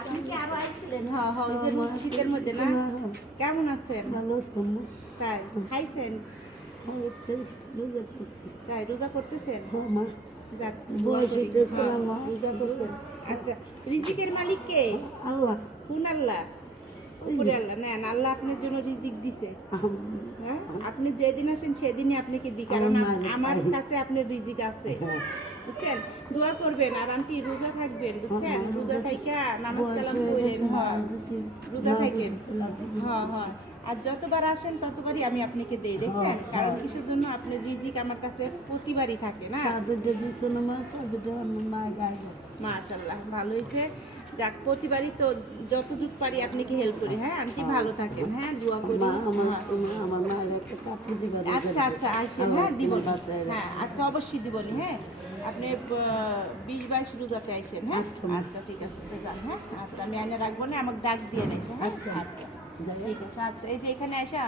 আপনি কি আরো আসছিলেন? হ্যাঁ হ্যাঁ, ওই যে শীতের মধ্যে না? কেমন আছেন? তাই খাইছেন? তাই রোজা করতেছেন? যাক, দোয়া করি। হ্যাঁ, রোজা করছেন। আচ্ছা, রিজিকের মালিক কে? কোন আল্লাহ? উপরে আল্লাহ। নেন, আল্লাহ আপনার জন্য রিজিক দিছে। হ্যাঁ, আপনি যেদিন আসেন সেদিনই আপনাকে দিই, কারণ আমার কাছে আপনার রিজিক আছে, বুঝছেন? দোয়া করবেন আর আন্টি রোজা থাকবেন, বুঝছেন? রোজা থাইকা নামাজ কালাম পড়েন। হ্যাঁ, রোজা থাকেন। হ্যাঁ হ্যাঁ, আর যতবার আসেন ততবারই আমি আপনাকে দেই, দেখছেন? কারণ কিসের জন্য? আপনার রিজিক আমার কাছে প্রতিবারই থাকে না। মাশাআল্লাহ, ভালো হয়েছে। যাক, প্রতিবারই তো যতটুকু পারি আপনাকে হেল্প করি। হ্যাঁ আন্টি, ভালো থাকেন। হ্যাঁ, দোয়া করি। আচ্ছা আচ্ছা, আসেন। হ্যাঁ, দিব। হ্যাঁ আচ্ছা, অবশ্যই দিবনি। হ্যাঁ, আপনি 20-22 রোজাতে আইসেন। হ্যাঁ আচ্ছা, ঠিক আছে, তো যান। হ্যাঁ আচ্ছা, আমি আইনে রাখবো না, আমাকে ডাক দিয়ে নেছে। হ্যাঁ আচ্ছা, ঠিক আছে। আচ্ছা, এই যে এখানে আসা